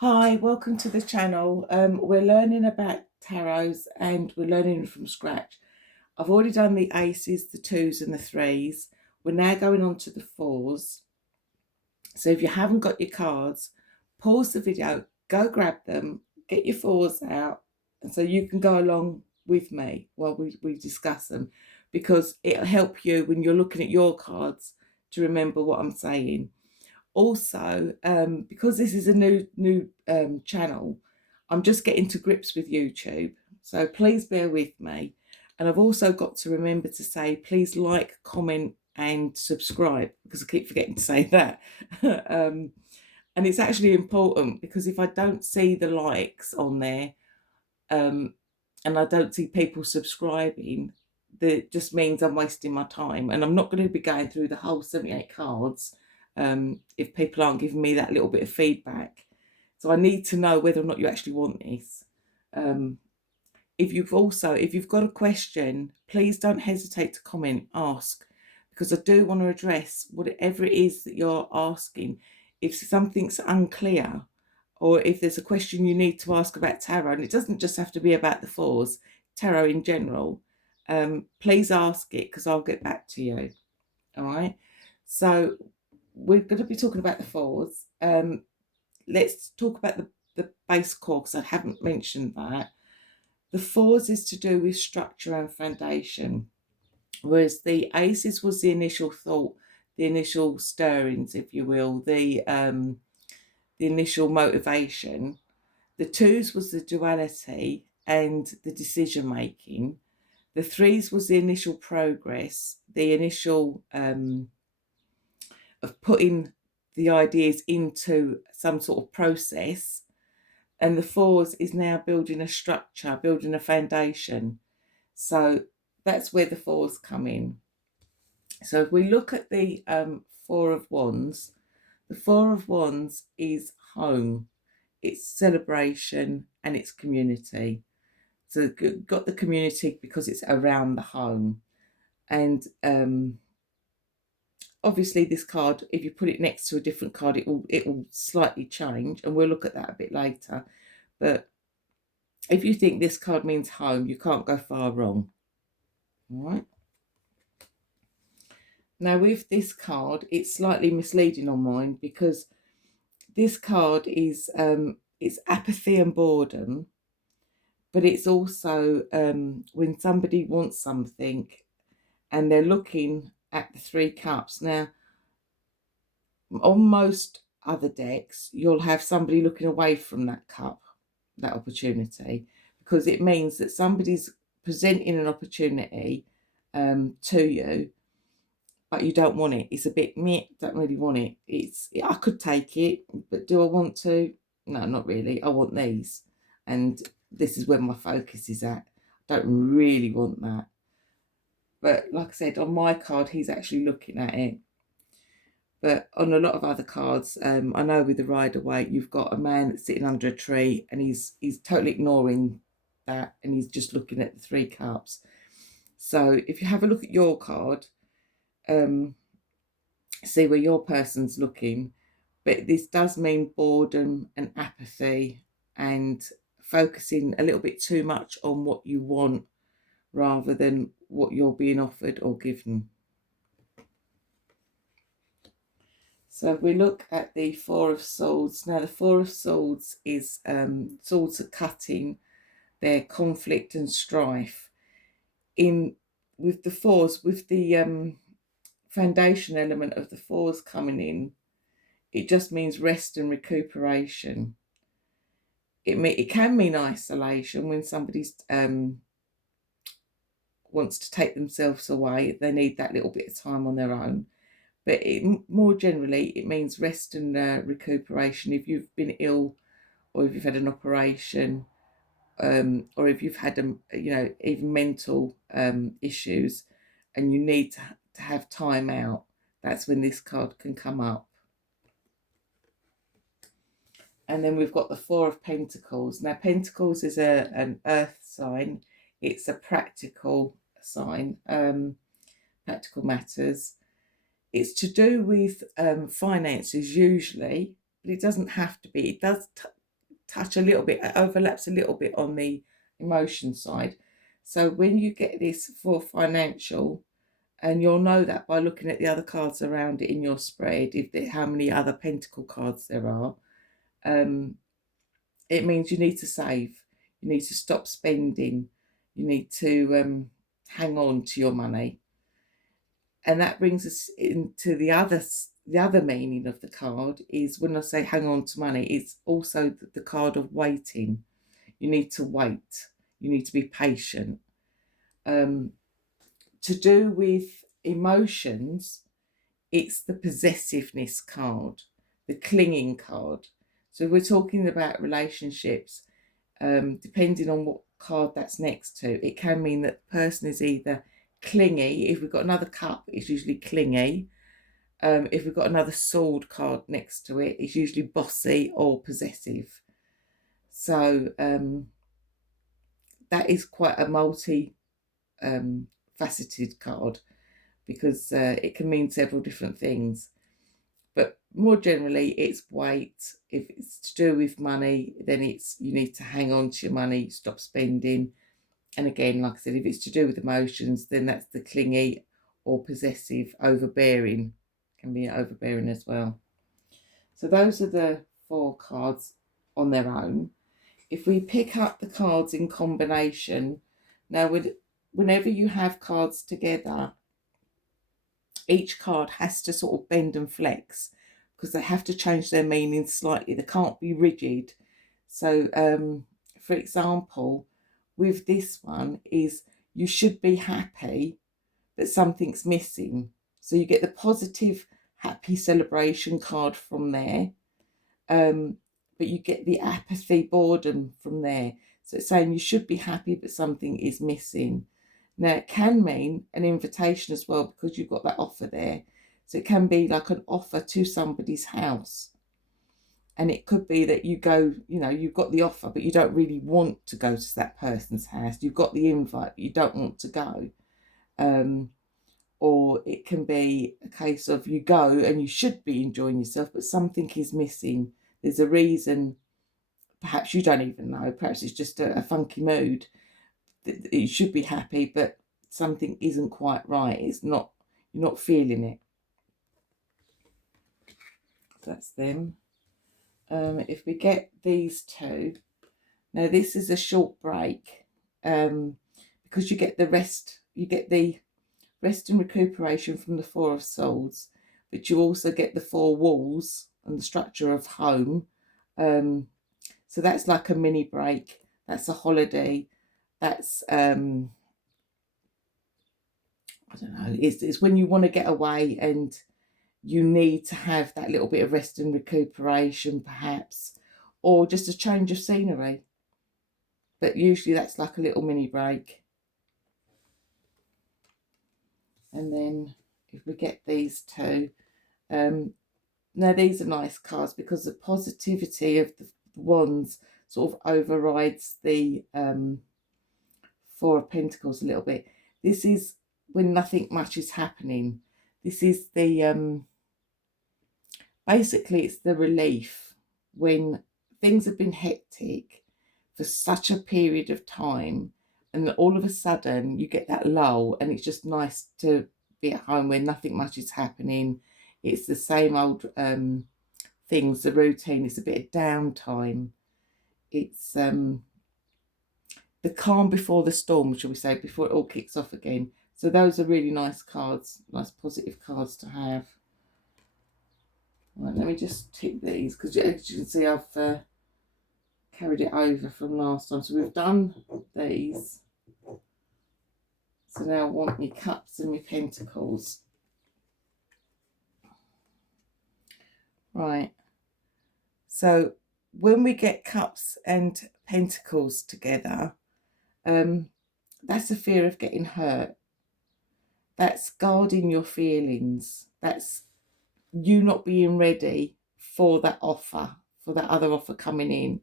Hi, welcome to the channel. We're learning about tarots and we're learning from scratch. I've already done the aces, the twos and the threes. We're now going on to the fours. So if you haven't got your cards, pause the video, go grab them, get your fours out, and so you can go along with me while we discuss them, because it'll help you when you're looking at your cards to remember what I'm saying. Also, because this is a new channel, I'm just getting to grips with YouTube, so please bear with me. And I've also got to remember to say please like, comment and subscribe, because I keep forgetting to say that. And it's actually important, because if I don't see the likes on there, um, and I don't see people subscribing, that just means I'm wasting my time, and I'm not going to be going through the whole 78 cards if people aren't giving me that little bit of feedback. So I need to know whether or not you actually want this. Um, if you've got a question, please don't hesitate to comment, ask, because I do want to address whatever it is that you're asking. If something's unclear, or if there's a question you need to ask about tarot, and it doesn't just have to be about the fours, tarot in general, please ask it, because I'll get back to you. All right. So we're going to be talking about the fours. Let's talk about the base core, because I haven't mentioned that. The fours is to do with structure and foundation, whereas the aces was the initial thought, the initial stirrings, if you will, the initial motivation. The twos was the duality and the decision making. The threes was the initial progress, the initial of putting the ideas into some sort of process. And the fours is now building a structure, building a foundation. So that's where the fours come in. So if we look at the Four of Wands, the Four of Wands is home, it's celebration and it's community. So got the community because it's around the home. And obviously this card, if you put it next to a different card, it will slightly change, and we'll look at that a bit later. But if you think this card means home, you can't go far wrong. All right. Now with this card, it's slightly misleading on mine, because this card is it's apathy and boredom, but it's also when somebody wants something and they're looking at the Three Cups. Now, on most other decks, you'll have somebody looking away from that cup, that opportunity, because it means that somebody's presenting an opportunity to you, but you don't want it. It's a bit meh, don't really want it. I could take it, but do I want to? No, not really. I want these. And this is where my focus is at. I don't really want that. But like I said, on my card, he's actually looking at it. But on a lot of other cards, I know with the Rider-Waite, you've got a man that's sitting under a tree, and he's totally ignoring that, and he's just looking at the Three Cups. So if you have a look at your card, see where your person's looking. But this does mean boredom and apathy, and focusing a little bit too much on what you want rather than what you're being offered or given. So if we look at the Four of Swords, now the Four of Swords is swords are cutting, their conflict and strife. In with the fours, with the foundation element of the fours coming in, it just means rest and recuperation. It can mean isolation when somebody's wants to take themselves away. They need that little bit of time on their own. But more generally, it means rest and recuperation. If you've been ill, or if you've had an operation, or if you've had even mental issues, and you need to have time out, that's when this card can come up. And then we've got the Four of Pentacles. Now, Pentacles is an earth sign. It's a practical sign, practical matters. It's to do with finances usually, but it doesn't have to be. It does touch a little bit, it overlaps a little bit on the emotion side. So when you get this for financial, and you'll know that by looking at the other cards around it in your spread, how many other pentacle cards there are, it means you need to save, you need to stop spending, you need to hang on to your money. And that brings us into the other meaning of the card is, when I say hang on to money, it's also the card of waiting. You need to wait. You need to be patient. To do with emotions, it's the possessiveness card, the clinging card. So if we're talking about relationships, depending on what card that's next to, it can mean that the person is either clingy. If we've got another cup, it's usually clingy. If we've got another sword card next to it, it's usually bossy or possessive. So that is quite a faceted card, because it can mean several different things. But more generally, it's wait. If it's to do with money, then it's you need to hang on to your money, stop spending. And again, like I said, if it's to do with emotions, then that's the clingy or possessive, overbearing. Can be overbearing as well. So those are the 4 cards on their own. If we pick up the cards in combination, now whenever you have cards together, each card has to sort of bend and flex, because they have to change their meaning slightly. They can't be rigid. So for example, with this one is you should be happy, but something's missing. So you get the positive, happy celebration card from there. But you get the apathy, boredom from there. So it's saying you should be happy, but something is missing. Now, it can mean an invitation as well, because you've got that offer there. So it can be like an offer to somebody's house. And it could be that you go, you've got the offer, but you don't really want to go to that person's house. You've got the invite, but you don't want to go. Or it can be a case of you go and you should be enjoying yourself, but something is missing. There's a reason, perhaps you don't even know, perhaps it's just a funky mood. You should be happy, but something isn't quite right. You're not feeling it. That's them. If we get these 2, now this is a short break, because you get the rest and recuperation from the 4 of Swords, but you also get the 4 walls and the structure of home. So that's like a mini break. That's a holiday. That's I don't know. It's when you want to get away and you need to have that little bit of rest and recuperation, perhaps, or just a change of scenery. But usually that's like a little mini break. And then if we get these 2, now these are nice cards, because the positivity of the Wands sort of overrides the 4 of Pentacles a little bit. This is when nothing much is happening. This is the basically it's the relief when things have been hectic for such a period of time, and all of a sudden you get that lull, and it's just nice to be at home where nothing much is happening. It's the same old things, the routine. It's a bit of downtime. It's the calm before the storm, shall we say, before it all kicks off again. So those are really nice cards, nice positive cards to have. Right, let me just tick these, because as you can see, I've carried it over from last time. So we've done these. So now I want my cups and my pentacles. Right. So when we get cups and pentacles together, that's a fear of getting hurt. That's guarding your feelings. That's you not being ready for that offer, for that other offer coming in.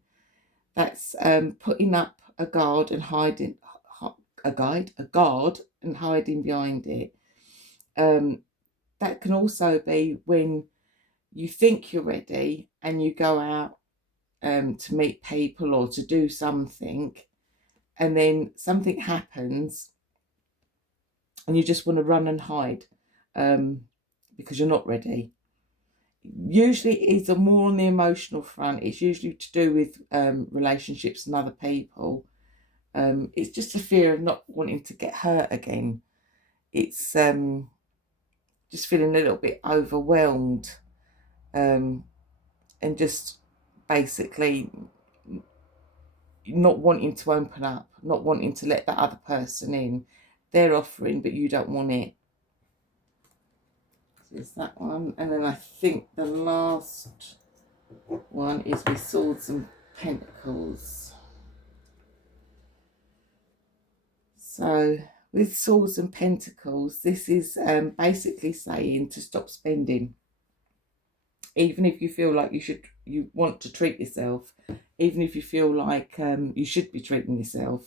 That's putting up a guard and hiding and hiding behind it. That can also be when you think you're ready and you go out to meet people or to do something, and then something happens and you just want to run and hide because you're not ready. Usually it's a more on the emotional front. It's usually to do with relationships and other people. It's just a fear of not wanting to get hurt again. It's just feeling a little bit overwhelmed, and just basically not wanting to open up, not wanting to let that other person in. They're offering, but you don't want it. So there's that one. And then I think the last one is with Swords and Pentacles. So with Swords and Pentacles, this is basically saying to stop spending. Even if you feel like you want to treat yourself, even if you feel like you should be treating yourself,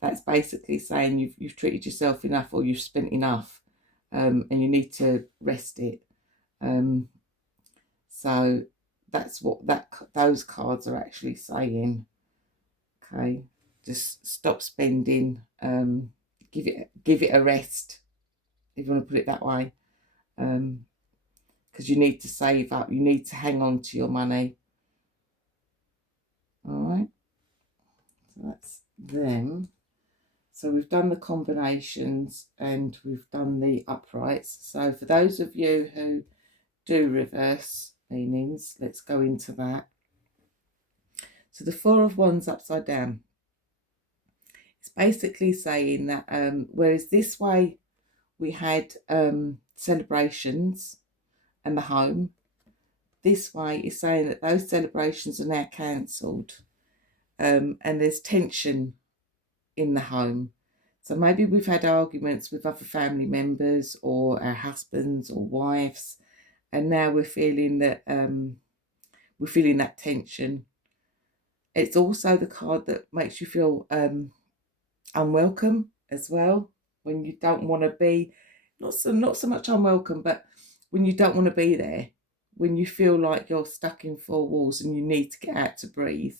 that's basically saying you've treated yourself enough, or you've spent enough, and you need to rest it. So that's what those cards are actually saying. Okay, just stop spending. Give it a rest, if you want to put it that way. Because you need to save up. You need to hang on to your money. All right. So that's them. So we've done the combinations and we've done the uprights. So for those of you who do reverse meanings, let's go into that. So the Four of Wands upside down. It's basically saying that whereas this way we had celebrations and the home, this way is saying that those celebrations are now cancelled, and there's tension in the home. So maybe we've had arguments with other family members or our husbands or wives, and now we're feeling that tension. It's also the card that makes you feel unwelcome as well, when you don't want to be, not so much unwelcome, but when you don't want to be there, when you feel like you're stuck in four walls and you need to get out to breathe,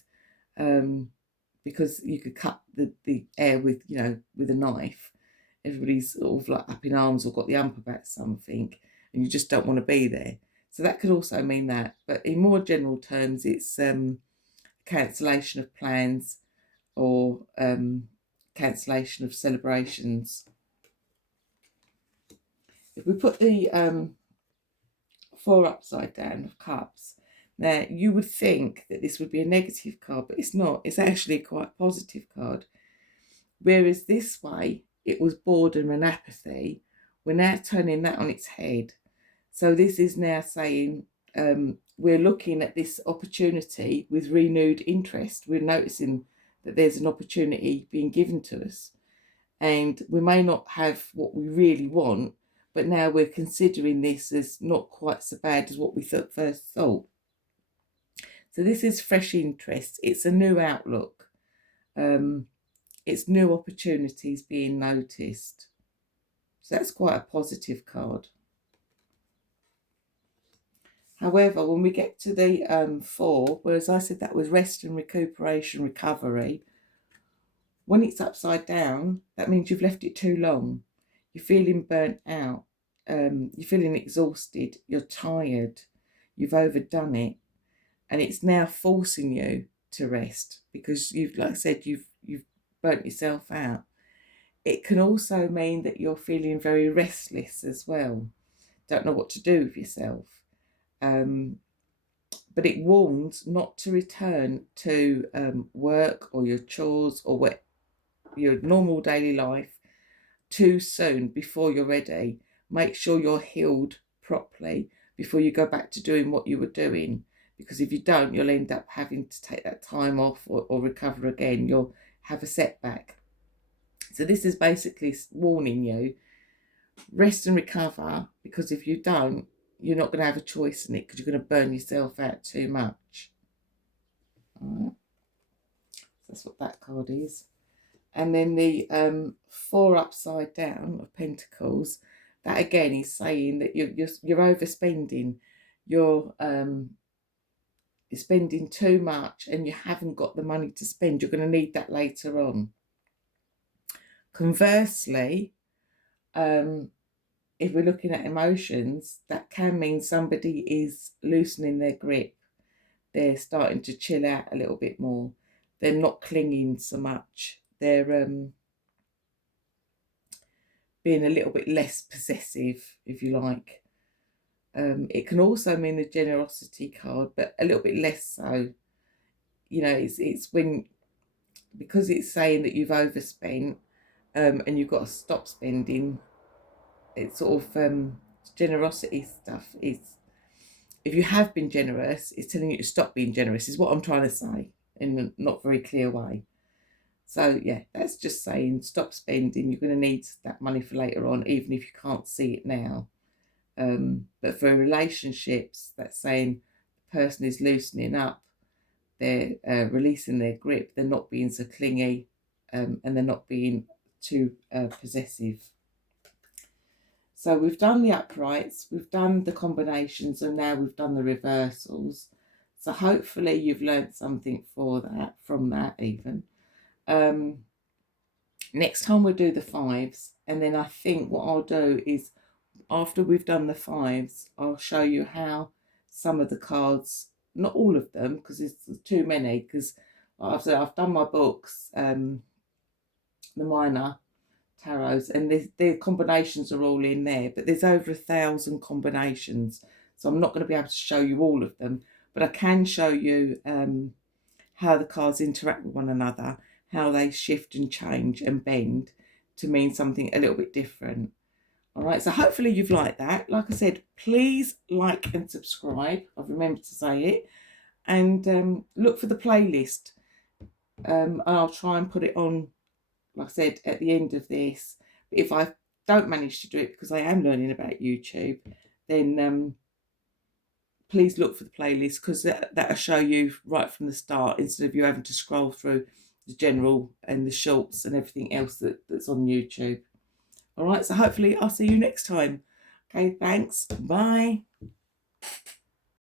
because you could cut the air with a knife. Everybody's sort of like up in arms or got the ump about something, and you just don't want to be there. So that could also mean that, but in more general terms, it's cancellation of plans or cancellation of celebrations. If we put the Four upside down of Cups, now you would think that this would be a negative card, but it's not. It's actually quite a positive card. Whereas this way, it was boredom and apathy. We're now turning that on its head. So this is now saying we're looking at this opportunity with renewed interest. We're noticing that there's an opportunity being given to us. And we may not have what we really want, but now we're considering this as not quite so bad as what we first thought. So this is fresh interest. It's a new outlook. It's new opportunities being noticed. So that's quite a positive card. However, when we get to the Four, whereas I said that was rest and recuperation, recovery, when it's upside down, that means you've left it too long. You're feeling burnt out. You're feeling exhausted. You're tired. You've overdone it, and it's now forcing you to rest because you've, like I said, you've burnt yourself out. It can also mean that you're feeling very restless as well. Don't know what to do with yourself. But it warns not to return to work or your chores or your normal daily life too soon before you're ready. Make sure you're healed properly before you go back to doing what you were doing, because if you don't, you'll end up having to take that time off or recover again. You'll have a setback. So this is basically warning you, rest and recover, because if you don't, you're not going to have a choice in it, because you're going to burn yourself out too much. All right. So that's what that card is. And then the Four upside down of Pentacles, that again is saying that you're overspending. you're spending too much and you haven't got the money to spend, you're going to need that later on. Conversely, if we're looking at emotions, that can mean somebody is loosening their grip. They're starting to chill out a little bit more. They're not clinging so much. They're being a little bit less possessive, if you like. It can also mean the generosity card, but a little bit less so. You know, it's when, because it's saying that you've overspent and you've got to stop spending. It's sort of generosity stuff. Is if you have been generous, it's telling you to stop being generous. Is what I'm trying to say in a not very clear way. So yeah, that's just saying stop spending. You're going to need that money for later on, even if you can't see it now. But for relationships, that's saying the person is loosening up. They're releasing their grip. They're not being so clingy, and they're not being too possessive. So we've done the uprights, we've done the combinations, and now we've done the reversals. So hopefully you've learned something from that even. Next time we'll do the fives, and then I think what I'll do is, after we've done the fives, I'll show you how some of the cards, not all of them, because it's too many, because I've done my books, the minor tarots, and the combinations are all in there, but there's over 1,000 combinations, so I'm not going to be able to show you all of them, but I can show you how the cards interact with one another, how they shift and change and bend to mean something a little bit different. All right, so hopefully you've liked that. Like I said, please like and subscribe. I've remembered to say it. And look for the playlist. And I'll try and put it on, like I said, at the end of this. But if I don't manage to do it because I am learning about YouTube, then please look for the playlist, because that'll show you right from the start, instead of you having to scroll through the general and the shorts and everything else that's on YouTube. All right, so hopefully I'll see you next time. Okay, thanks. Bye.